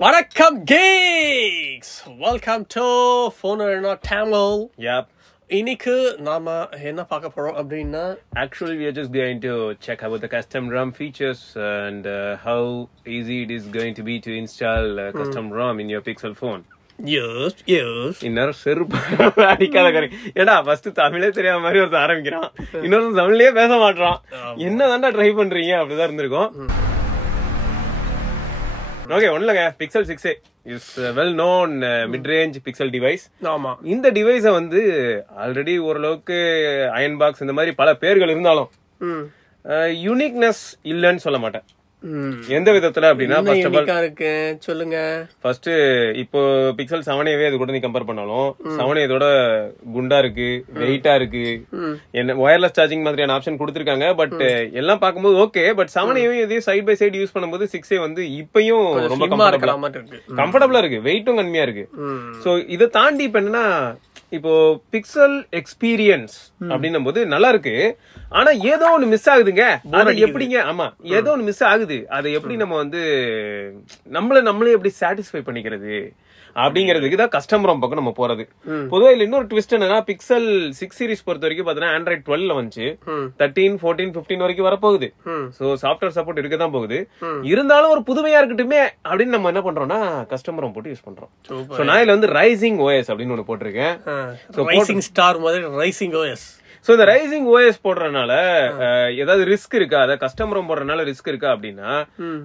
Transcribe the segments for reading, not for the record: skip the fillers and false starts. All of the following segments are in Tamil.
வணக்கம் geeks! Welcome to Phone Tamil. Yep. இன்னைக்கு நாம என்ன பார்க்க போறோம் அப்படின்னா Actually, we are just going to check about the custom ROM features and how easy it is going to be to install custom ROM in your Pixel phone. Yes. இன்னொரு செருப்பு அடிக்காத கரை ஏடா ஃபர்ஸ்ட் தமிழே தெரியாத மாதிரி ஒருத்தர் ஆரம்பிக்கிறான், இன்னொரு தமிழ்லயே பேச மாட்டான். என்னதான்டா ட்ரை பண்றீங்க அப்படிதான் இருந்திருக்கும். Okay, ஒண்ணுலங்க Pixel 6a is a well known mid-range Pixel device. ஆமா, இந்த டிவைஸை வந்து ஆல்ரெடி ஓரளவுக்கு அயன் பாக்ஸ் இந்த மாதிரி பல பேர்கள் இருந்தாலும் யூனிக்னஸ் இல்லன்னு சொல்ல மாட்டேன். எந்த விதத்துல அப்படின்னா சொல்லுங்க. ஃபர்ஸ்ட் இப்போ பிக்சல் 7a அது கூட நீ கம்பேர் பண்ணாலும் 7a இதோட குண்டா இருக்கு, வெயிட்டா இருக்கு, என்ன வயர்லெஸ் சார்ஜிங் மாதிரியான ஆப்ஷன் கொடுத்திருக்காங்க. பட் எல்லாம் பார்க்கும்போது ஓகே, பட் 7a இதே சைட் பை சைடு யூஸ் பண்ணும்போது 6a வந்து இப்பயும் ரொம்ப கம்ஃபர்டபுளா இருக்கு, வெயிட்டும் கம்மியா இருக்கு. சோ இதை தாண்டி இப்ப என்னன்னா, இப்போ பிக்சல் எக்ஸ்பீரியன்ஸ் அப்படின்னும் போது நல்லா இருக்கு, ஆனா ஏதோ ஒண்ணு மிஸ் ஆகுதுங்க. அது எப்படிங்க? ஆமா, ஏதோ ஒண்ணு மிஸ் ஆகுது. அதை எப்படி நம்ம வந்து நம்மளே எப்படி சாட்டிஸ்ஃபை பண்ணிக்கிறது அப்படிங்கிறதுக்கு தான் கஸ்டம் ROM பக்கம் நம்ம போறது. பொதுவா இதுல இன்னொரு ட்விஸ்ட் என்னன்னா, பிக்சல் 6 சீரிஸ் பொறுத்த வரைக்கும் பாத்தீங்கன்னா Android 12 வந்துச்சு, 13, 14, 15 வரைக்கும் வரப்போகுது. சோ சாஃப்ட்வேர் சப்போர்ட் இருக்கதான் போகுது. இருந்தாலும் ஒரு புதுமையா இருக்கட்டுமே அப்படின்னு நம்ம என்ன பண்றோம்னா கஸ்டம் ROM போட்டு யூஸ் பண்றோம். சோ நான் இதுல வந்து RisingOS அப்படின்னு ஒண்ணு போட்டிருக்கேன். ரைசிங் ஸ்டார் மாதிரி RisingOS. சோ இந்த RisingOS போடுறதுனால ஏதாவது ரிஸ்க் இருக்கா? அத கஸ்டம் ROM போடுறதுனால ரிஸ்க் இருக்கா அப்படின்னா,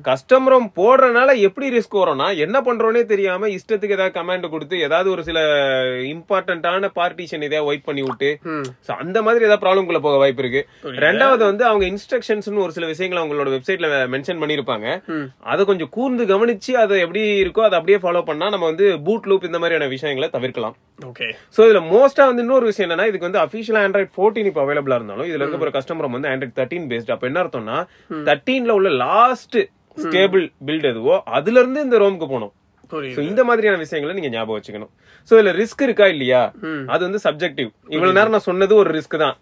கஸ்டம் ROM போடுறதுனால எப்படி ரிஸ்க் வரும்னா, என்ன பண்றோனே தெரியாம இஷ்டத்துக்கு ஏதாவது கமாண்ட் கொடுத்து ஏதாவது ஒரு சில இம்பார்ட்டன்டான பார்ட்டிஷன் ஏதாவது ஒயிட் பண்ணி விட்டு சோ அந்த மாதிரி ஏதாவது ப்ராப்ளம் குள்ள போக வாய்ப்பு இருக்கு. ரெண்டாவது வந்து அவங்க இன்ஸ்ட்ரக்ஷன்ஸ் ஒரு சில விஷயங்களை அவங்களோட வெப்சைட்ல மென்ஷன் பண்ணிருப்பாங்க, அதை கொஞ்சம் கூர்ந்து கவனிச்சு அதை எப்படி இருக்கோ அதை அப்படியே ஃபாலோ பண்ணா நம்ம வந்து பூட் லூப் இந்த மாதிரியான விஷயங்களை தவிர்க்கலாம். சோ இதுல மோஸ்டா வந்து இன்னொரு விஷயம் என்னன்னா, இதுக்கு வந்து அபிஷியலா Android 14 இப்ப அவைலபிளா இருந்தாலும் இதுல இருக்க ஒரு கஸ்டம் ROM வந்து Android 13 பேஸ்ட். அப்ப என்ன அர்த்தம்னா 13ல உள்ள லாஸ்ட் ஸ்டேபிள் பில்ட் எதுவோ அதுல இருந்து இந்த ரோம்க்கு போகணும். இந்த மாதிரியான விஷயங்களை நீங்க ஞாபகம் வச்சுக்கணும். சோ இதுல ரிஸ்க் இருக்கா இல்லையா, அது வந்து சப்ஜெக்டிவ். இவ்வளவு நேரம் நான் சொன்னது ஒரு ரிஸ்க் தான்.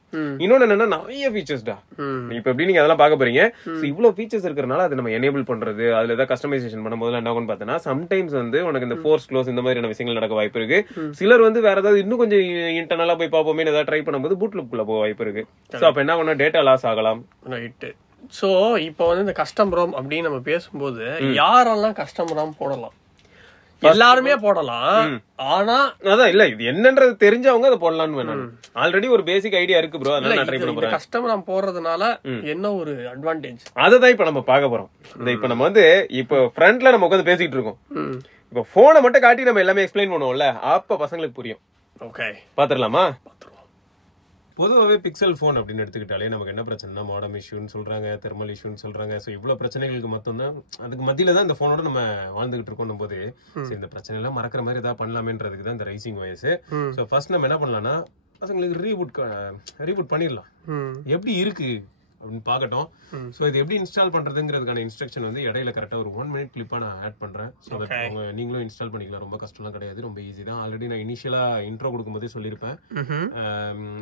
இன்னொன்னு என்னன்னா, நிறைய ஃபீச்சர்ஸ்டா இப்ப எப்படி நீங்க அதெல்லாம் பார்க்க போறீங்க. இவ்வளவு ஃபீச்சர்ஸ் இருக்கறனால அதை நம்ம எனேபிள் பண்றது, அதுல ஏதாவது கஸ்டமைசேஷன் பண்ணும்போது என்ன ஆகும்னு பார்த்தனா, சம்டைம்ஸ் வந்து உனக்கு இந்த ஃபோர்ஸ் க்ளோஸ் இந்த மாதிரியான விஷயங்கள் நடக்க வாய்ப்பு இருக்கு. சிலர் வந்து வேற ஏதாவது இன்னும் கொஞ்சம் இன்டர்னலா போய் பார்ப்போமே ஏதாவது ட்ரை பண்ணும்போது பூட் லூப்குள்ள போக வாய்ப்பு இருக்கு. சோ அப்ப என்ன பண்ணா டேட்டா லாஸ் ஆகலாம். ரைட். சோ இப்போ வந்து இந்த கஸ்டம் ROM அப்படின்னு நம்ம பேசும்போது யாரெல்லாம் கஸ்டம் ROM போடலாம்? எல்லாருமே போடலாம், ஆனா அதான் இல்ல, இது என்னன்றது தெரிஞ்சவங்க அதை போடலாம்னு வேணும். ஆல்ரெடி ஒரு பேசிக் ஐடியா இருக்கு ப்ரோ, அதனால நான் ட்ரை பண்ண போறேன். கஸ்டம் ROM போடுறதுனால என்ன ஒரு அட்வான்டேஜ், அததான் இப்ப நம்ம பார்க்க போறோம். இப்ப நம்ம வந்து இப்ப ஃப்ரண்ட்ல நம்ம உட்கார்ந்து பேசிட்டு இருக்கோம், இப்ப போனை மட்டும் காட்டி நம்ம எல்லாமே எக்ஸ்பிளைன் பண்ணுவோம்ல, அப்ப பசங்களுக்கு புரியும். ஓகே, பாத்துடலாமா? பொதுவாகவே பிக்சல் ஃபோன் அப்படின்னு எடுத்துக்கிட்டாலே நமக்கு என்ன பிரச்சனைனா, மாடம் இஷ்யூன்னு சொல்றாங்க, தெர்மல் இஷ்யூன்னு சொல்றாங்க. ஸோ இவ்வளவு பிரச்சனைகளுக்கு மொத்தம் தான், அதுக்கு மத்தியில தான் இந்த ஃபோனோட நம்ம வாழ்ந்துகிட்டு இருக்கோம் போது, இந்த பிரச்சனை எல்லாம் மறக்கிற மாதிரி ஏதாவது பண்ணலாமேன்றதுக்கு தான் இந்த RisingOS. ஸோ ஃபர்ஸ்ட் நம்ம என்ன பண்ணலாம்னா, பசங்களுக்கு ரீபூட் பண்ணிடலாம். எப்படி இருக்கு அப்படின்னு பார்க்கட்டும். ஸோ இது எப்படி இன்ஸ்டால் பண்றதுங்கிறதுக்கான இன்ஸ்ட்ரக்ஷன் வந்து இடையில கரெக்டாக ஒரு 1 மினிட் கிளிப்பா நான் ஆட் பண்றேன். ஸோ நீங்களும் இன்ஸ்டால் பண்ணிக்கலாம், ரொம்ப கஷ்டம்லாம் கிடையாது, ரொம்ப ஈஸி தான். ஆல்ரெடி நான் இனிஷியலா இன்ட்ரோ கொடுக்கும்போதே சொல்லியிருப்பேன்,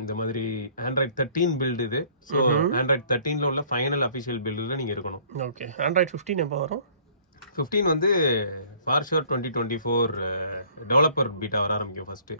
இந்த மாதிரி Android 13 பில்டு இது. ஸோ Android 13ல உள்ள ஃபைனல் அஃபிஷியல் பில்டுல நீங்க இருக்கணும். ஓகே, Android 15 எப்போ வரும்? 15 வந்து ஃபார் ஷூர் 2024 டெவலப்பர் பீட்டா வர ஆரம்பிக்கும் ஃபர்ஸ்ட்.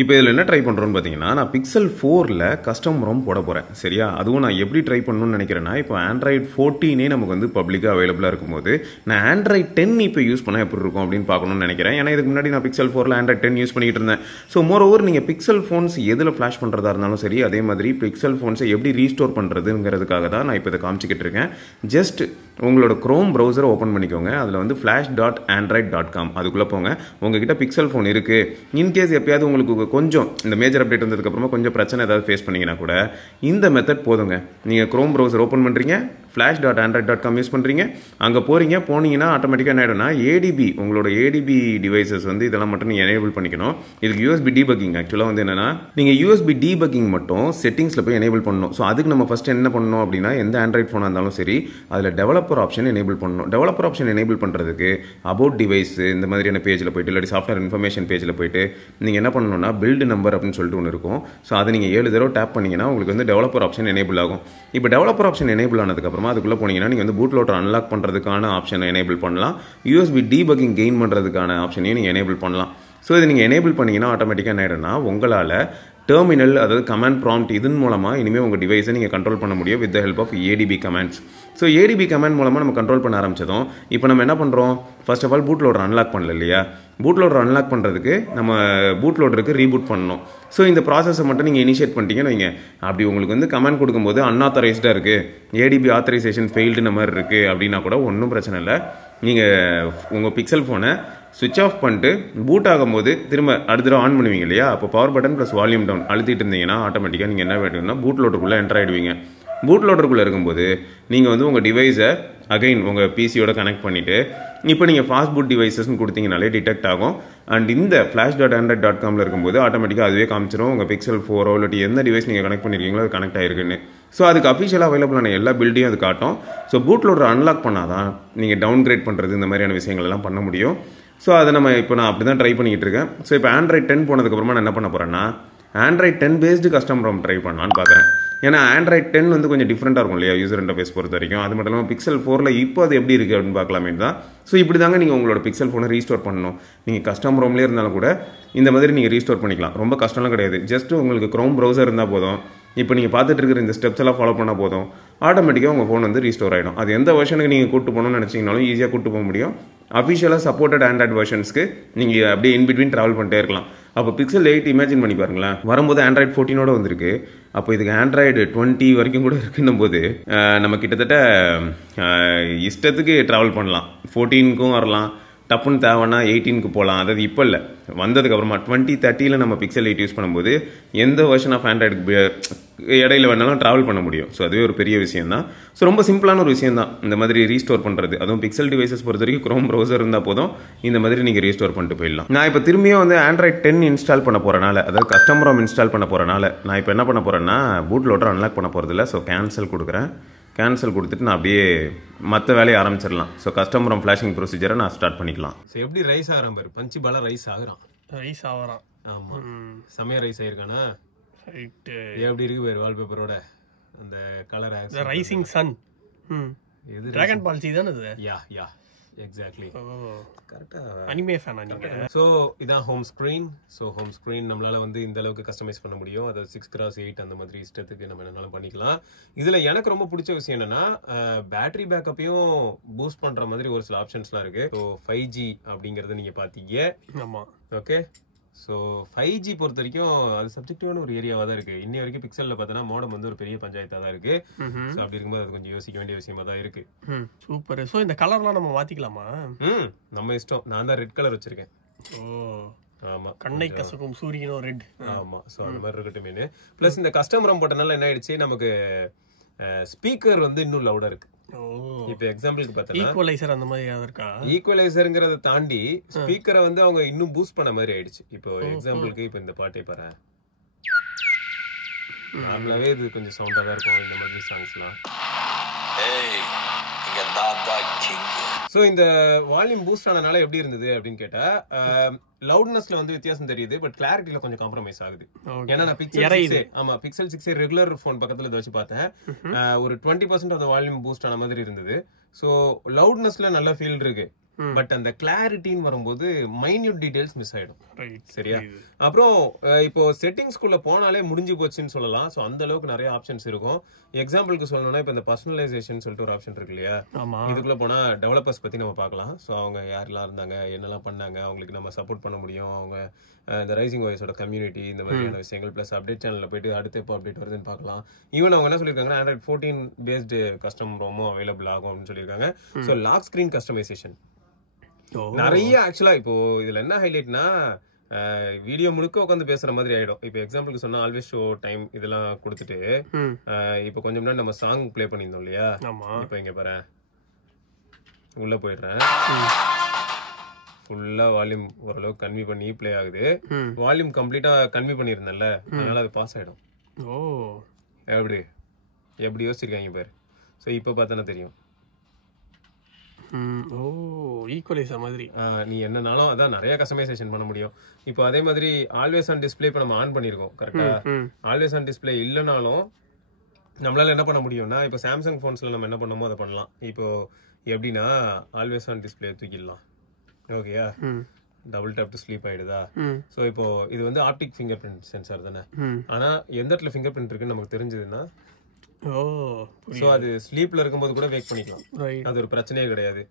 இப்போ இதில் என்ன ட்ரை பண்ணுறோன்னு பார்த்தீங்கன்னா, நான் Pixel 4ல் கஸ்டம் ROM போட போகிறேன். சரியா? அதுவும் நான் எப்படி ட்ரை பண்ணணும்னு நினைக்கிறேன்னா, இப்போ Android 14 நமக்கு வந்து பப்ளிக்காக அவைலபிளாக இருக்கும்போது நான் Android 10 இப்போ யூஸ் பண்ணால் எப்படி இருக்கும் அப்படின்னு பார்க்கணும்னு நினைக்கிறேன். ஏன்னா இதுக்கு முன்னாடி நான் Pixel 4ல் Android 10 யூஸ் பண்ணிட்டு இருந்தேன். ஸோ மோரோவர் நீங்கள் Pixel ஃபோன்ஸ் எதில் ஃப்ளாஷ் பண்ணுறதா இருந்தாலும் சரி, அதே மாதிரி Pixel ஃபோன்ஸை எப்படி ரீஸ்டோர் பண்ணுறதுங்கிறதுக்காக தான் நான் இப்போ இதை காமிச்சிக்கிட்டு இருக்கேன். ஜஸ்ட் உங்களோட Chrome ப்ரௌசரை ஓப்பன் பண்ணிக்கோங்க. அதில் வந்து flash.android.com அதுக்குள்ளே போங்க. உங்ககிட்ட பிக்சல் ஃபோன் இருக்குது, இன்கேஸ் எப்பயாவது உங்களுக்கு கொஞ்சம் இந்த மேஜர் அப்டேட் வந்ததுக்கப்புறமா கொஞ்சம் பிரச்சனை ஏதாவது ஃபேஸ் பண்ணிங்கன்னா கூட இந்த மெத்தட் போதுங்க. நீங்கள் Chrome ப்ரௌசர் ஓப்பன் பண்ணுறீங்க, flash.android.com யூஸ் பண்ணுறீங்க, அங்கே போனீங்கன்னா ஆட்டோமேட்டிக்காக என்ன ஆகிடும்னா ADB, உங்களோட ADB டிவைசஸ் வந்து இதெல்லாம் மட்டும் நீங்கள் எனேபிள் பண்ணிக்கணும். இதுக்கு USB டீபக்கிங் ஆக்சுவலாக வந்து என்னன்னா, நீங்கள் USB டீபக்கிங் மட்டும் செட்டிங்ஸில் போய் எனேபிள் பண்ணணும். ஸோ அதுக்கு நம்ம ஃபஸ்ட் என்ன பண்ணணும் அப்படின்னா, எந்த ஆண்ட்ராய்ட் ஃபோனாக இருந்தாலும் சரி அதில் டெவலப்பர் ஆப்ஷன் எனேபிள் பண்ணணும். டெவலப்பர் ஆப்ஷன் எனேபிள் பண்ணுறதுக்கு அபவுட் டிவைஸ் இந்த மாதிரியான பேஜில் போய்ட்டு இல்லாட்டி சாஃப்ட்வேர் இன்ஃபர்மேஷன் பேஜில் போய்ட்டு நீங்கள் என்ன பண்ணணும்னா பில்டு நம்பர் அப்படின்னு சொல்லிட்டு ஒன்று இருக்கும். ஸோ அதை நீங்கள் 7 தடவை டேப் பண்ணிங்கன்னா உங்களுக்கு வந்து டெவலப்பர் ஆப்ஷன் எனேபிள் ஆகும். இப்போ டெவலப்பர் ஆப்ஷன் எனேபிள் ஆனதுக்கப்புறமா அதுக்குள்ளே போனீங்கன்னா நீங்கள் வந்து பூட் லோடர் அன்லாக் பண்ணுறதுக்கான ஆப்ஷனை எனேபிள் பண்ணலாம். யூஎஸ்பி டீபக்கிங் கெயின் பண்ணுறதுக்கான ஆப்ஷனையும் நீங்கள் எனேபிள் பண்ணலாம். ஸோ இது நீங்கள் எனேபிள் பண்ணிங்கன்னா ஆட்டோமேட்டிக்காக என்ன ஆகிடும்னா உங்களால் டெர்மினல் அதாவது கமாண்ட் ப்ராம்ப்ட் இதன் மூலமாக இனிமேல் உங்கள் டிவைஸை நீங்கள் கண்ட்ரோல் பண்ண முடியும் with the help of ADB commands. So ADB command மூலமாக நம்ம கண்ட்ரோல் பண்ண ஆரம்பிச்சதும் இப்போ நம்ம என்ன பண்ணுறோம், first of all boot loader unlock பண்ணல இல்லையா. பூட் லோடர் அன்லாக் பண்ணுறதுக்கு நம்ம பூட் லோடருக்கு ரீபூட் பண்ணணும். ஸோ இந்த ப்ராசஸை மட்டும் நீங்கள் இனிஷியேட் பண்ணிட்டீங்கன்னு வைங்க, அப்படி உங்களுக்கு வந்து கமாண்ட் கொடுக்கும்போது அன்ஆத்தரைஸ்டாக இருக்குது, ஏடிபி ஆத்தரைசேஷன் ஃபெயில்டுன மாதிரி இருக்குது அப்படின்னா கூட ஒன்றும் பிரச்சனை இல்லை. நீங்கள் உங்கள் பிக்சல் ஃபோனை சுவிட்ச் ஆஃப் பண்ணிட்டு பூட் ஆகும்போது திரும்ப அடுத்த தடவை ஆன் பண்ணுவீங்க இல்லையா, அப்போ power button plus volume down அழுத்திட்டு இருந்தீங்கன்னா ஆட்டோமேட்டிக்காக நீங்கள் என்ன வேணும்னா பூட் லோடருக்குள்ளே என்டர் ஆகிடுவீங்க. பூட் லோடருக்குள்ளே இருக்கும்போது நீங்கள் வந்து உங்கள் டிவைஸை அகைன் உங்கள் பிசியோட கனெக்ட் பண்ணிவிட்டு இப்போ நீங்கள் ஃபாஸ்ட் பூட் டிவைசஸ்ன்னு கொடுத்தீங்கனாலே டிடெக்ட் ஆகும். அண்ட் இந்த flash.android.comல இருக்கும்போது ஆட்டோமேட்டிக்காக அதுவே காமிச்சிடும் உங்கள் பிக்சல் 4 இல்லாட்டி எந்த டிவைஸ் நீங்கள் கனெக்ட் பண்ணியிருக்கீங்களோ அது கனெக்ட் ஆகிருக்குன்னு. ஸோ அதுக்கு அஃபிஷியலாக அவைலபிளான எல்லா பில்டையும் அது காட்டும். ஸோ பூட் லோடர் அன்லாக் பண்ணாதான் நீங்கள் டவுன் கிரேட் பண்ணுறது இந்த மாதிரியான விஷயங்கள் எல்லாம் பண்ண முடியும். ஸோ அதை நம்ம இப்போ நான் அப்படி தான் ட்ரை பண்ணிக்கிட்டு இருக்கேன். ஸோ இப்போ Android 10 போனதுக்கப்புறமா நான் என்ன பண்ண போகிறேன்னா Android 10 based custom ROM try பண்ணலான்னு பார்க்குறேன். ஏன்னா Android 10 வந்து கொஞ்சம் டிஃப்ரெண்ட்டாக இருக்கும் இல்லையா யூசர் இன்டர்ஃபேஸ் பொறுத்த வரைக்கும். அது மட்டும் இல்லாமல் பிக்சல் 4ல் இப்போ அது எப்படி இருக்குது அப்படின்னு பார்க்கலாமே தான். ஸோ இப்படி தாங்க நீங்கள் உங்களோட பிக்சல் ஃபோனை ரீஸ்டோர் பண்ணணும். நீங்கள் கஸ்டம் ROMலேயே இருந்தாலும் கூட இந்த மாதிரி நீங்கள் ரீஸ்டோர் பண்ணிக்கலாம். ரொம்ப கஷ்டம்லாம் கிடையாது. ஜஸ்ட் உங்களுக்கு Chrome ப்ரௌசர் இருந்தால் போதும். இப்போ நீங்கள் பார்த்துட்டு இருக்கிற இந்த ஸ்டெப்ஸ் எல்லாம் ஃபாலோ பண்ணால் போதும், ஆட்டோமேட்டிக்காக உங்கள் ஃபோன் வந்து ரீஸ்டோர் ஆகிடும். அது எந்த வெர்ஷனுக்கு நீங்கள் கூட்டு போகணும்னு நினச்சிங்கனாலும் ஈஸியாக கூட்டு போக முடியும். அஃபிஷியலாக சப்போர்ட்டட் ஆண்ட்ராய்ட் வெர்ஷன்ஸ்க்கு நீங்கள் அப்படியே இன் பிட்வீன் ட்ராவல் பண்ணிட்டே இருக்கலாம். அப்போ பிக்சல் 8 இமேஜின் பண்ணி பாருங்களேன், வரும்போது Android 14 வந்திருக்கு. அப்போ இதுக்கு Android 20 வரைக்கும் கூட இருக்குன்னும் போது நம்ம கிட்டத்தட்ட இஷ்டத்துக்கு ட்ராவல் பண்ணலாம். 14க்கும் வரலாம், டப்புன்னு தேவைன்னா 18க்கு போகலாம். அதாவது இப்போ இல்லை, வந்ததுக்கப்புறமா 2030 நம்ம பிக்சல் 8 யூஸ் பண்ணும்போது எந்த வெர்ஷன் ஆஃப் ஆண்ட்ராய்டுக்கு இடையில வேணாலும் ட்ராவல் பண்ண முடியும். ஸோ அதுவே ஒரு பெரிய விஷயம் தான். ஸோ ரொம்ப சிம்பிளான ஒரு விஷயம் தான் இந்த மாதிரி ரீஸ்டோர் பண்ணுறது. அதுவும் பிக்சல் டிவைசஸ் பொறுத்த வரைக்கும் Chrome ப்ரௌசர் இருந்தால் போதும், இந்த மாதிரி நீங்கள் ரீஸ்டோர் பண்ணிட்டு போயிடலாம். நான் இப்போ திரும்பியும் வந்து Android 10 இன்ஸ்டால் பண்ண போகிறனால, அதாவது கஸ்டம் ROM இன்ஸ்டால் பண்ண போகிறனால நான் இப்போ என்ன பண்ண போகிறேன்னா பூட் லோடர் அன்லாக் பண்ண போகிறதில்ல. ஸோ கேன்சல் கொடுக்குறேன். கேன்சல் கொடுத்துட்டு நான் அப்படியே மற்ற வேலையை ஆரம்பிச்சிடலாம். ஸோ கஸ்டம் ROM ஃபிளாஷிங் ப்ரொசீஜரை நான் ஸ்டார்ட் பண்ணிக்கலாம். ஸோ எப்படி ரைஸ் ஆகிறான் பாரு, பஞ்சு பாலா ரைஸ் ஆகுறான். ரைஸ் ஆகிறான். ஆமாம், செமையா ரைஸ் ஆயிருக்கானா. ரைட்டு, எப்படி இருக்கு பாரு வால்பேப்பரோட அந்த கலர். ரைசிங் சன், இது டிராகன் பால் ஜி தானே இது? யா யா எக்ஸாக்ட்லி, கரெக்டா. அனிமே ஃபேனா நீங்க? ஸோ இதான் home screen. So home screen நம்மளால வந்து இந்த அளவுக்கு கஸ்டமைஸ் பண்ண முடியும். அதாவது 6x8 அந்த மாதிரி இஷ்டத்துக்கு நம்ம என்னாலும் பண்ணிக்கலாம். இதுல எனக்கு ரொம்ப பிடிச்ச விஷயம் என்னன்னா பேட்டரி பேக்கப்பையும் பூஸ்ட் பண்ற மாதிரி ஒரு சில ஆப்ஷன்ஸ்லாம் இருக்கு. ஸோ 5G அப்படிங்கறத நீங்க பாத்தீங்க. ஆமா, ஓகே. ஸோ 5G பொறுத்த வரைக்கும் அது சப்ஜெக்டிவான ஒரு ஏரியாவாக தான் இருக்கு. இன்னி வரைக்கும் பிக்சல்ல பார்த்தோன்னா மோடம் வந்து ஒரு பெரிய பஞ்சாயத்தாக தான் இருக்கு. ஸோ அப்படி இருக்கும்போது அது கொஞ்சம் யோசிக்க வேண்டிய விஷயமா தான் இருக்கு. சூப்பர். ஸோ இந்த கலர்லாம் நம்ம மாத்திக்கலாமா? நம்ம இஷ்டம். நான் தான் ரெட் கலர் வச்சிருக்கேன். ஓ ஆமா, கண்ணை கசக்கும் சூரியனோ ரெட். ஆமா, ஸோ அந்த மாதிரி இருக்கட்டும் மீன். பிளஸ் இந்த கஸ்டம் ROM போட்டனால என்ன ஆயிடுச்சு, நமக்கு ஸ்பீக்கர் வந்து இன்னும் லவுடா இருக்கு. இப்ப எக்ஸாம்பிளுக்கு பார்த்தா ஈக்குவலைசர் அந்த மாதிரி இருக்கா? ஈக்குவலைசர்ங்கறத தாண்டி ஸ்பீக்கரை வந்து அவங்க இன்னும் பூஸ்ட் பண்ண மாதிரி ஆயிடுச்சு. இப்போ எக்ஸாம்பிளுக்கு இப்ப இந்த பாட்டை பாரு, நார்மலாவே இது கொஞ்சம் சவுண்டா தான் இருக்கும் இந்த மாதிரி சாங்ஸ்லாம். ஸோ இந்த வால்யூம் பூஸ்ட் ஆனனால எப்படி இருந்தது அப்படின்னு கேட்டா லவுட்னஸ்ல வந்து வித்தியாசம் தெரியுது, பட் கிளாரிட்டில கொஞ்சம் காம்ப்ரமைஸ் ஆகுது. ஏன்னா நான் பிக்சல் 6 ரெகுலர் போன் பக்கத்துல இதை வச்சு பார்த்தேன். ஒரு 20% ஆஃப் வால்யூம் பூஸ்ட் ஆன மாதிரி இருந்தது. ஸோ லவுட்னஸ்ல நல்ல ஃபீல் இருக்கு, பட் அந்த கிளாரிட்டின்னு வரும்போது மைன்யூட் டீடைல்ஸ் மிஸ் ஆயிடும். சரியா? அப்புறம் இப்போ செட்டிங்ஸ்குள்ள போனாலே முடிஞ்சு போச்சுன்னு சொல்லலாம். ஸோ அந்த அளவுக்கு நிறைய ஆப்ஷன்ஸ் இருக்கும். எக்ஸாம்பிளுக்கு சொல்லணும்னா இப்போ இந்த பர்சனலைசேஷன் சொல்லிட்டு ஒரு ஆப்ஷன் இருக்கு இல்லையா, இதுக்குள்ள போனா டெவலப்பர்ஸ் பத்தி நம்ம பார்க்கலாம். ஸோ அவங்க யாரெல்லாம் இருந்தாங்க, என்னெல்லாம் பண்ணாங்க, அவங்களுக்கு நம்ம சப்போர்ட் பண்ண முடியும், அவங்க இந்த RisingOS கம்யூனிட்டி, இந்த மாதிரியான விஷயங்கள். பிளஸ் அப்டேட் சேனல்ல போயிட்டு அடுத்து எப்போ அப்டேட் வருதுன்னு பார்க்கலாம். ஈவன் அவங்க என்ன சொல்லியிருக்காங்கன்னா Android 14 பேஸ்டு கஸ்டம் ROMும் அவைலபிள் ஆகும் அப்படின்னு சொல்லியிருக்காங்க. ஸோ லாக் ஸ்கிரீன் கஸ்டமைசேஷன் நிறைய. ஆக்சுவலா இப்போ இதுல என்ன ஹைலைட்னா வீடியோ முழுக்க உட்காந்து பேசுற மாதிரி ஆயிடும். இப்போ எக்ஸாம்பிளுக்கு சொன்னா ஆல்வேஸ் ஷோ டைம் இதெல்லாம் கொடுத்துட்டு இப்போ கொஞ்சம் முன்னாடி நம்ம சாங் பிளே பண்ணியிருந்தோம் இல்லையா, இப்போ இங்க பாரு உள்ள போயிடுறேன். ஃபுல்லா வால்யூம் ஓரளவுக்கு கன்வி பண்ணி பிளே ஆகுது. வால்யூம் கம்ப்ளீட்டா கன்வி பண்ணிருந்தேன்ல, அதனால அது பாஸ் ஆயிடும். எப்படி எப்படி யோசிச்சிருக்காங்க பாரு. ஸோ இப்போ பார்த்தா தெரியும். ஓ ஈக்குவலைசர் மாதிரி. நீ என்னன்னாலும் அதான் நிறைய கஸ்டமைசேஷன் பண்ண முடியும். இப்போ அதே மாதிரி ஆல்வேஸ் ஆன் டிஸ்பிளே இப்போ நம்ம ஆன் பண்ணிருக்கோம் கரெக்டா. ஆல்வேஸ் ஆன் டிஸ்பிளே இல்லைனாலும் நம்மளால என்ன பண்ண முடியும்னா, இப்போ சாம்சங் போன்ஸ்ல நம்ம என்ன பண்ணமோ அதை பண்ணலாம். இப்போ எப்படின்னா ஆல்வேஸ் ஆன் டிஸ்பிளே தூக்கிடலாம். ஓகேயா, டபுள் டேப் டு ஸ்லீப் ஆயிடுதா. சோ இப்போ இது வந்து ஆப்டிக் ஃபிங்கர் பிரிண்ட் சென்சார் தானே. ஆனா எந்த இடத்துல ஃபிங்கர் பிரிண்ட் இருக்குன்னு நமக்கு தெரிஞ்சதுன்னா, சோ அது ஸ்லீப்ல இருக்கும்போது கூட வேக் பண்ணிக்கலாம். அது ஒரு பிரச்சனையே கிடையாது.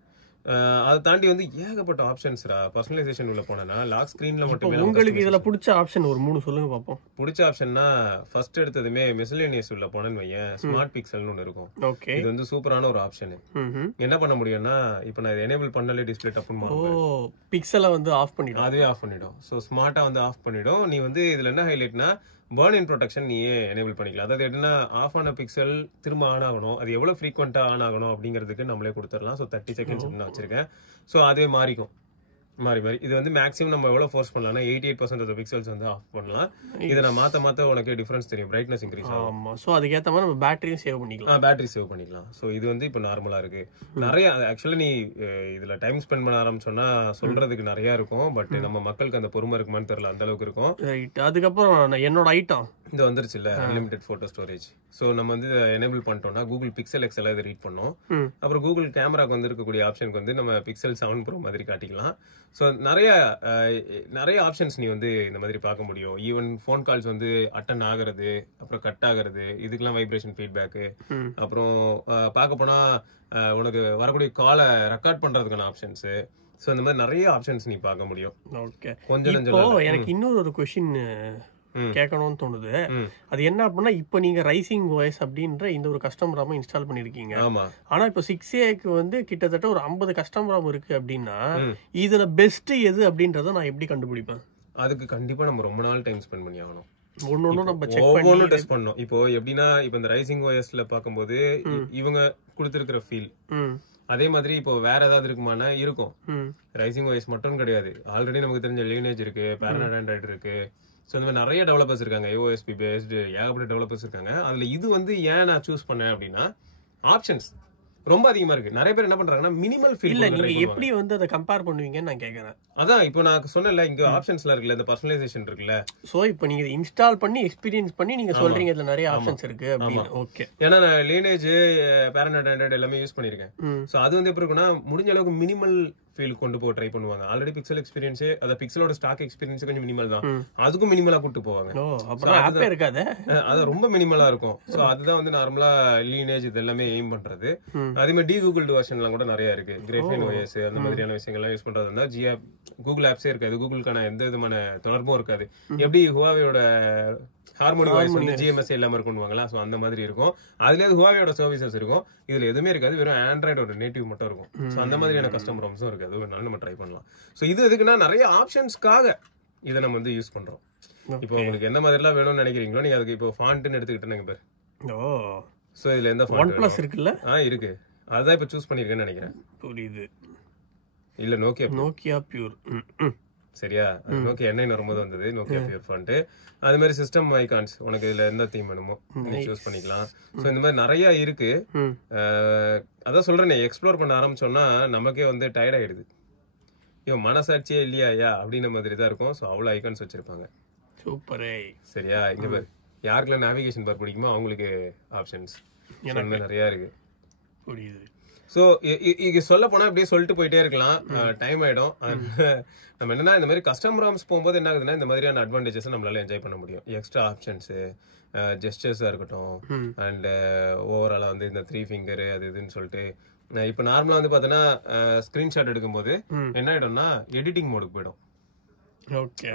அதை தாண்டி வந்து ஏகப்பட்ட ஆப்ஷன்ஸ்ரா. பர்சனலைசேஷன் உள்ள போனா லாக் ஸ்கிரீன்ல மட்டுமே. உங்களுக்கு இதுல பிடிச்ச ஆப்ஷன் ஒரு 3 சொல்லுங்க பாப்போம். பிடிச்ச ஆப்ஷன்னா ஃபர்ஸ்ட் எடுத்ததுமே மிஸ்லேனியஸ் உள்ள போனேன்னு வையேன், ஸ்மார்ட் பிக்சல்னு ஒன்னு இருக்கும். இது வந்து சூப்பரான ஒரு ஆப்ஷன். என்ன பண்ண முடியும்னா, இப்போ நான் எனேபிள் பண்ணாலே டிஸ்ப்ளே டப்புன்னு மாறும். பிக்சலை வந்து ஆஃப் பண்ணிடும், அதுவே ஆஃப் பண்ணிடும். ஸோ ஸ்மார்ட்டா வந்து ஆஃப் பண்ணிடும். நீ வந்து இதுல என்ன ஹைலைட்னா, பர்ன் இன் ப்ரொடெக்ஷன் நீயே எனேபிள் பண்ணிக்கலாம். அதாவது எப்படின்னா, ஆஃப் ஆன பிக்சல் திரும்ப ஆன் ஆகணும், அது எவ்வளவு ஃப்ரீக்வெண்டா ஆன் ஆகணும் அப்படிங்கிறதுக்கு நம்மளே கொடுத்துடலாம். ஸோ 30 செகண்ட்ஸ் வச்சிருக்கேன். ஸோ அதுவே மாறிக்கும், மாறி இது வந்து மேக்ஸிமம் நம்ம எவ்வளவு ஃபோர்ஸ் பண்ணலாம்னா 88% ஆஃப் பிக்சல்ஸ் வந்து ஆஃப் பண்ணலாம். இதை நான் மாத்த உனக்கு டிஃபரன்ஸ் தெரியும், பிரைட்னஸ் இன்க்ரீஸ் ஆகும். ஸோ அதுக்கேற்ற மாதிரி நம்ம பேட்டரியும் சேவ் பண்ணிக்கலாம். பேட்டரி சேவ் பண்ணிக்கலாம். ஸோ இது வந்து இப்போ நார்மலா இருக்கு. நிறைய ஆக்சுவலா நீ இதுல டைம் ஸ்பெண்ட் பண்ண ஆரம்பிச்சோன்னா சொல்றதுக்கு நிறைய இருக்கும். பட் நம்ம மக்களுக்கு அந்த பொறுமை இருக்குமான்னு தெரியல, அந்த அளவுக்கு இருக்கும். அதுக்கப்புறம் என்னோட ஐட்டம் இது வந்துருச்சு இல்ல, அன்லிமிடெட் போட்டோ ஸ்டோரேஜ். ஸோ நம்ம வந்து எனேபிள் பண்ணிட்டோம்னா கூகுள் பிக்சல் எக்ஸ்எல் இதை ரீட் பண்ணோம். அப்புறம் கூகுள் கேமராக்கு வந்து இருக்கக்கூடிய ஆப்ஷனுக்கு வந்து நம்ம பிக்சல் 7 ப்ரோ மாதிரி காட்டிக்கலாம். ஸோ நிறைய ஆப்ஷன்ஸ் நீ வந்து இந்த மாதிரி பார்க்க முடியும். ஈவன் ஃபோன் கால்ஸ் வந்து அட்டன் ஆகிறது, அப்புறம் கட் ஆகிறது, இதுக்கெல்லாம் வைப்ரேஷன் ஃபீட்பேக்கு. அப்புறம் பார்க்க போனா உனக்கு வரக்கூடிய காலை ரெக்கார்ட் பண்றதுக்கான ஆப்ஷன்ஸ். ஸோ இந்த மாதிரி நிறைய ஆப்ஷன்ஸ் நீ பார்க்க முடியும். ஓகே, கொஞ்சம் எனக்கு இன்னொரு கொஸ்டின் கேட்கணும்னு தோணுது. அது என்ன அப்படின்னா, இப்ப நீங்க RisingOS அப்படின்ற இந்த ஒரு கஸ்டம் ராம் இன்ஸ்டால் பண்ணிருக்கீங்க. ஆனா இப்ப 6Aக்கு வந்து கிட்டத்தட்ட ஒரு 50 கஸ்டம் ராம் இருக்கு அப்படின்னா, இதுல பெஸ்ட் எது அப்படின்றத நான் எப்படி கண்டுபிடிப்பேன்? அதுக்கு கண்டிப்பா நம்ம ரொம்ப நாள் டைம் ஸ்பெண்ட் பண்ணி ஆகணும். ஒவ்வொன்னும் டெஸ்ட் பண்ணணும். இப்போ எப்படின்னா, இப்ப இந்த RisingOSல பாக்கும்போது இவங்க கொடுத்திருக்கிற ஃபீல் அதே மாதிரி இப்போ வேற ஏதாவது இருக்குமானா இருக்கும். RisingOS மட்டும் கிடையாது, ஆல்ரெடி நமக்கு தெரிஞ்ச லினேஜ் இருக்கு, பேரனாட் ஆண்ட்ராய்டு இருக்கு. ஸோ இந்த மாதிரி நிறைய டெவலப்பர்ஸ் இருக்காங்க, AOSP பேஸ்டு ஏகப்பட்ட டெவலப்பர்ஸ் இருக்காங்க. அதுல இது வந்து ஏன் நான் சூஸ் பண்ணேன் அப்படின்னா, ஆப்ஷன்ஸ் ரொம்ப அதிகமா இருக்கு. நிறைய பேர் என்ன பண்றாங்கன்னா மினிமல் ஃபீல். இல்ல, நீங்க எப்படி வந்து அதை கம்பேர் பண்ணுவீங்கன்னு நான் கேக்குறேன். அதான் இப்போ நான் சொன்னேன்ல, இங்க ஆப்ஷன்ஸ்ல இருக்குல்ல, இந்த பர்சனலைசேஷன் இருக்குல்ல. சோ இப்போ நீங்க இன்ஸ்டால் பண்ணி எக்ஸ்பீரியன்ஸ் பண்ணி நீங்க சொல்றீங்க இதுல நிறைய ஆப்ஷன்ஸ் இருக்கு அப்படின்னு. ஓகே, ஏன்னா நான் லீனேஜ், பேரனாட் ஆண்ட்ராய்டு எல்லாமே யூஸ் பண்ணிருக்கேன். சோ அது வந்து எப்படி இருக்குன்னா, முடிஞ்ச அளவுக்கு மினிமல் ஃபீல் கொண்டு போக ட்ரை பண்ணுவாங்க. ஆல்ரெடி பிக்சல் எக்ஸ்பீரியன்ஸ், அத பிக்சலோட ஸ்டாக் எக்ஸ்பீரியன்ஸ் கொஞ்சம் மினிமல் தான், அதுக்கும் மினிமலா கூட்டு போவாங்க. அது ரொம்ப மினிமலா இருக்கும். சோ அதுதான் வந்து நார்மலா லீனேஜ் இது எல்லாமே எய்ம் பண்றது. அதே மாதிரி டீகூகுள்டு வெர்ஷன்லாம் கூட நிறைய இருக்கு. RisingOS அந்த மாதிரியான விஷயங்கள்லாம் யூஸ் பண்றது இருந்தா கூகுள் ஆப்ஸே இருக்காது, கூகுளுக்கான எந்த விதமான தொடர்பும் இருக்காது. எப்படி ஹுவாவேயோட ஹார்மோனி வாய்ஸ் வந்து GMS இல்லாம இருக்கும்வாங்களா, சோ அந்த மாதிரி இருக்கும். அதுல ஹுவாவேயோட சர்வீசஸ் இருக்கும், இதுல எதுவுமே இருக்காது, வெறும் ஆண்ட்ராய்டோட நேட்டிவ் மட்டும் இருக்கும். சோ அந்த மாதிரியான கஸ்டம் ராம்ஸும் இருக்கு, அது வேணாலும் நம்ம ட்ரை பண்ணலாம். சோ இது எதுக்குன்னா, நிறைய ஆப்ஷன்ஸ்க்காக இதை நம்ம வந்து யூஸ் பண்றோம். இப்போ உங்களுக்கு எந்த மாதிரி எல்லாம் வேணும்னு நினைக்கிறீங்களோ நீங்க அதுக்கு இப்போ ஃபாண்ட்னு எடுத்துக்கிட்டேன்னு பேர். சோ இதுல எந்த OnePlus இருக்குல்ல, இருக்கு, அதான் இப்ப சூஸ் பண்ணிருக்கேன்னு நினைக்கிறேன். புரியுது இல்ல நோக்கியா பியூர், சரியா? நோக்கியா என்ன வரும்போது வந்தது நோக்கியா பியூர் ஃபாண்ட். அது மாதிரி சிஸ்டம் ஐகான்ஸ் உனக்கு இதுல எந்த தீம் வேணுமோ நீ சூஸ் பண்ணிக்கலாம். சோ இந்த மாதிரி நிறைய இருக்கு. அதான் சொல்றேன், எக்ஸ்ப்ளோர் பண்ண ஆரம்பிச்சோம்னா நமக்கே வந்து டயர்ட் ஆயிடுது. இவன் மனசாட்சியே இல்லையா அப்படின்ற மாதிரி தான் இருக்கும். சோ அவ்வளவு ஐகான்ஸ் வச்சிருப்பாங்க. சூப்பரே, சரியா? இங்க பாரு, யாருக்கெல்லாம் நேவிகேஷன் பார் பிடிக்குமோ அவங்களுக்கு ஆப்ஷன்ஸ் நிறைய இருக்கு. புரியுது. சோ இங்க சொல்ல போனா அப்படியே சொல்லிட்டு போயிட்டே இருக்கலாம், டைம் ஆயிடும். நம்ம என்னன்னா, இந்த மாதிரி கஸ்டம் ராம்ஸ் போகும்போது என்ன ஆகுதுன்னா, இந்த மாதிரியான அட்வான்டேஜஸ் நம்மளால என்ஜாய் பண்ண முடியும். எக்ஸ்ட்ரா ஆப்ஷன்ஸ், ஜெஸ்டர்ஸா இருக்கட்டும், அண்ட் ஓவராலா வந்து இந்த 3 ஃபிங்கர் அது இதுன்னு சொல்லிட்டு. இப்ப நார்மலா வந்து பாத்தீங்கன்னா ஸ்கிரீன்ஷாட் எடுக்கும்போது என்ன ஆயிடும்னா, எடிட்டிங் மோடுக்கு போயிடும்.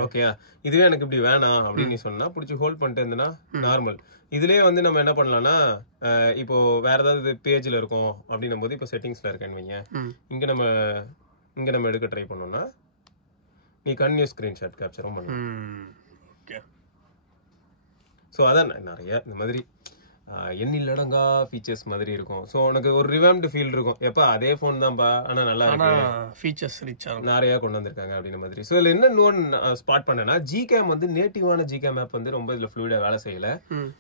ஓகேயா? இதுவே எனக்கு இப்படி வேணாம் அப்படின்னு நீ சொன்னா பிடிச்சி ஹோல்ட் பண்ணிட்டு இருந்தேன்னா நார்மல். இதுலயே வந்து நம்ம என்ன பண்ணலாம்னா, இப்போ வேற ஏதாவது பேஜ்ல இருக்கும் அப்படின்னும் போது, இப்போ செட்டிங்ஸ்ல இருக்கேன்னு வைங்க, இங்க நம்ம எடுக்க ட்ரை பண்ணோம்னா நீ கன்டினியூஸ் ஸ்கிரீன்ஷாட் கேப்சரும் பண்ணலாம். சோ அதான் நிறைய இந்த மாதிரி எண்ணிலடங்கா ஃபீச்சர்ஸ் மாதிரி இருக்கும். ஸோ உனக்கு ஒரு ரிவாம்டு ஃபீல் இருக்கும். எப்பா அதே ஃபோன் தான்ப்பா, ஆனால் நல்லா இருக்கு, ஃபீச்சர்ஸ் ரிச்சா நிறையா கொண்டு வந்திருக்காங்க அப்படின்ற மாதிரி. ஸோ இதில் என்ன ஸ்பாட் பண்ணேன்னா, ஜிகேம் வந்து நேட்டிவான ஜிகேம் ஆப் வந்து ரொம்ப இதில் ஃப்ளூயிடாக வேலை செய்யல,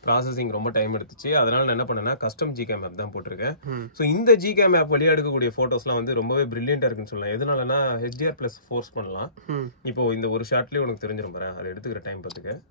ப்ராசஸிங் ரொம்ப டைம் எடுத்துச்சு. அதனால நான் என்ன பண்ணேன்னா கஸ்டம் ஜிகேம் ஆப் தான் போட்டிருக்கேன். ஸோ இந்த ஜிகேம் ஆப் வழியாக எடுக்கக்கூடிய ஃபோட்டோஸ்லாம் வந்து ரொம்பவே பிரில்லியண்டாக இருக்குன்னு சொல்லலாம். எதனாலனா HDR+ ஃபோர்ஸ் பண்ணலாம். இப்போ இந்த ஒரு ஷாட்லேயே உனக்கு தெரிஞ்சிடும் பாரு, அதை எடுத்துக்கிற டைம் பார்த்துக்க.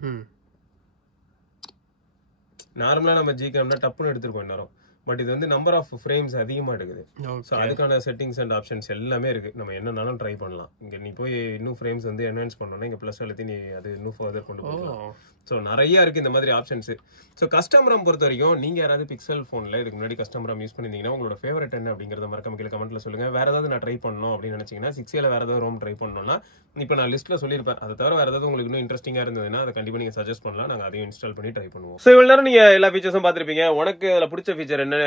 நார்மலா நம்ம ஜிகேம்னா டப்புன்னு எடுத்துருக்கோம் நேரம், பட் இது வந்து நம்பர் ஆஃப் ஃப்ரேம்ஸ் அதிகமா எடுக்குது. ஸோ அதுக்கான செட்டிங்ஸ் அண்ட் ஆப்ஷன்ஸ் எல்லாமே இருக்கு, நம்ம என்னன்னாலும் ட்ரை பண்ணலாம். இங்க நீ போய் இன்னும் ஃப்ரேம்ஸ் வந்து என்ஹான்ஸ் பண்ணோம்னா இங்க ப்ளஸ் அழுத்தி நீ அது இன்னும் ஃபர்தர் கொண்டு போகலாம். ஸோ நிறைய இருக்கு இந்த மாதிரி ஆப்ஷன்ஸ். ஸோ கஸ்டம் ROM பொறுத்த வரைக்கும் நீங்க யாராவது பிக்சல் ஃபோன்ல இதுக்கு முன்னாடி கஸ்டம் ROM யூஸ் பண்ணிருந்தீங்கன்னா உங்களோட ஃபேவரட் என்ன அப்படிங்கறத மறக்காம கீழே கமெண்ட்ல சொல்லுங்க. வேற ஏதாவது நான் ட்ரை பண்ணணும் அப்படின்னு நினைச்சீங்கன்னா 6A வேற ஏதாவது ROM ட்ரை பண்ணணும்னா இப்போ நான் லிஸ்ட்ல சொல்லியிருப்பேன். அதை தவிர வேற ஏதாவது உங்களுக்கு இன்னும் இன்ட்ரெஸ்டிங்கா இருந்ததுன்னா அதை கண்டிப்பா நீங்க சஜஸ்ட் பண்ணலாம், நாங்க அதையும் இன்ஸ்டால் பண்ணி ட்ரை பண்ணுவோம். ஸோ இவ்வளவு நேரம் நீங்க எல்லா ஃபீச்சர்ஸும் பார்த்திருப்பீங்க. உனக்கு அதுல பிடிச்ச ஃபீச்சர் என்ன?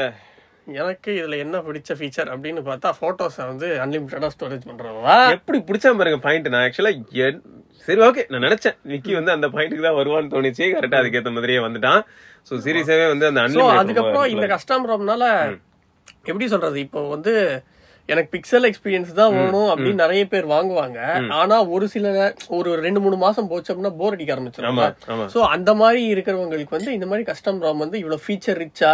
எனக்கு இதுல என்ன பிடிச்ச ஃபீச்சர் அப்படின்னு பார்த்தா போட்டோஸ் வந்து அன்லிமிட்டடா ஸ்டோரேஜ் பண்றதா. எப்படி பிடிச்சா பாருங்க பாயிண்ட். நான் ஆக்சுவலா சரி ஓகே நான் நினைச்சேன் விக்கி வந்து அந்த பாயிண்ட்க்கு தான் வருவான்னு தோணுச்சு. கரெக்டா அதுக்கேற்ற மாதிரியே வந்துட்டான். சோ சீரியஸாவே வந்து அந்த அதுக்கப்புறம் இந்த கஸ்டம் ROMனால எப்படி சொல்றது, இப்போ வந்து எனக்கு பிக்சல் எக்ஸ்பீரியன்ஸ் தான் வேணும் அப்படின்னு நிறைய பேர் வாங்குவாங்க. ஆனா ஒரு சில ஒரு 2-3 மாசம் போச்சு அப்படின்னா போர் அடிக்க ஆரம்பிச்சிடும். சோ அந்த மாதிரி இருக்கிறவங்களுக்கு வந்து இந்த மாதிரி கஸ்டம் ROM வந்து இவ்வளவு ஃபீச்சர் ரிச்சா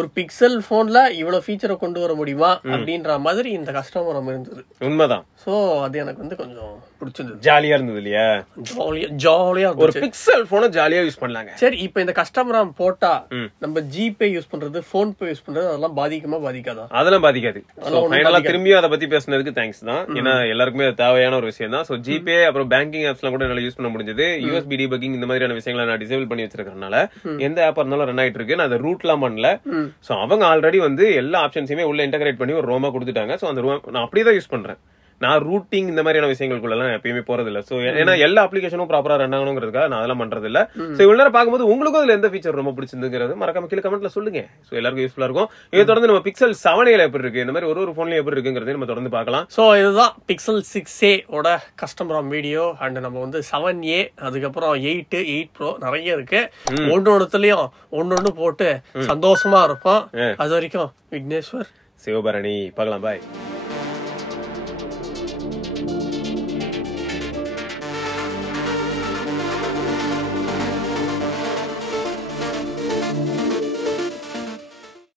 ஒரு பிக்சல் போன்ல இவ்வளவு ஃபீச்சரை கொண்டு வர முடியுமா அப்படின்ற மாதிரி இந்த கஸ்டம் ROM இருந்தது. உண்மைதான். சோ அது எனக்கு வந்து கொஞ்சம் பிடிச்சிருந்தது, ஜாலியா இருந்தது இல்லையா? ஜாலியா ஒரு பிக்சல் போனை ஜாலியா யூஸ் பண்ணலாங்க. சரி இப்போ இந்த கஸ்டம் ROM போட்டா நம்ம ஜிபே யூஸ் பண்றது, போன் பே யூஸ் பண்றது அதெல்லாம் பாதிக்குமா பாதிக்காதா? அதெல்லாம் பாதிக்காது. திரும்பியும் அதை பத்தி பேசுனதுக்கு தேங்க்ஸ் தான். ஏன்னா எல்லாருக்குமே தேவையான ஒரு விஷயம் தான். சோ ஜிபே அப்புறம் பேங்கிங் ஆப்ஸ் எல்லாம் கூட என்னால யூஸ் பண்ண முடிஞ்சது. USB டீபக்கிங் இந்த மாதிரியான விஷயங்களை நான் டிசேபிள் பண்ணி வச்சிருக்கறனால எந்த ஆப் இருந்தாலும் ரன் ஆயிட்டு இருக்கு. நான் அதை ரூட்லாம் பண்ணல. சோ அவங்க ஆல்ரெடி வந்து எல்லா ஆப்ஷன்ஸையுமே உள்ள இன்டகிரேட் பண்ணி ஒரு ரோமா கொடுத்துட்டாங்க. சோ அந்த ரோம் நான் அப்படியே தான் யூஸ் பண்றேன். நான் ரூட்டிங் இந்த மாதிரியான விஷயங்களுக்குள்ள எல்லாம் எப்பயுமே போறது இல்ல. சோ ஏன்னா எல்லா அப்ளிகேஷனும் ப்ராப்பரா ரன் ஆகணுங்கிறதுக்காக நான் அதெல்லாம் பண்றது இல்ல. சோ இவ்வளவு நேரம் பார்க்கும்போது உங்களுக்கும் அதுல எந்த ஃபீச்சர் ரொம்ப பிடிச்சிருந்துங்கிறது மறக்காம கீழே கமெண்ட்ல சொல்லுங்க. சோ எல்லாருக்கும் யூஸ்ஃபுல்லா இருக்கும். இதை தொடர்ந்து நம்ம பிக்சல் 7A எப்படி இருக்கு, இந்த மாதிரி ஒரு போன்ல எப்படி இருக்குங்கிறதையும் நம்ம தொடர்ந்து பார்க்கலாம். சோ இதுதான் பிக்சல் 6A ஓட கஸ்டம் ROM வீடியோ. அண்ட் நம்ம வந்து 7A அதுக்கப்புறம் 8, 8 Pro நிறைய இருக்கு. ஒன்னொன்னுலயும் ஒன்னொன்னு போட்டு சந்தோஷமா இருப்போம். அது வரைக்கும் விக்னேஸ்வர், சிவபரணி, பார்க்கலாம். பாய்.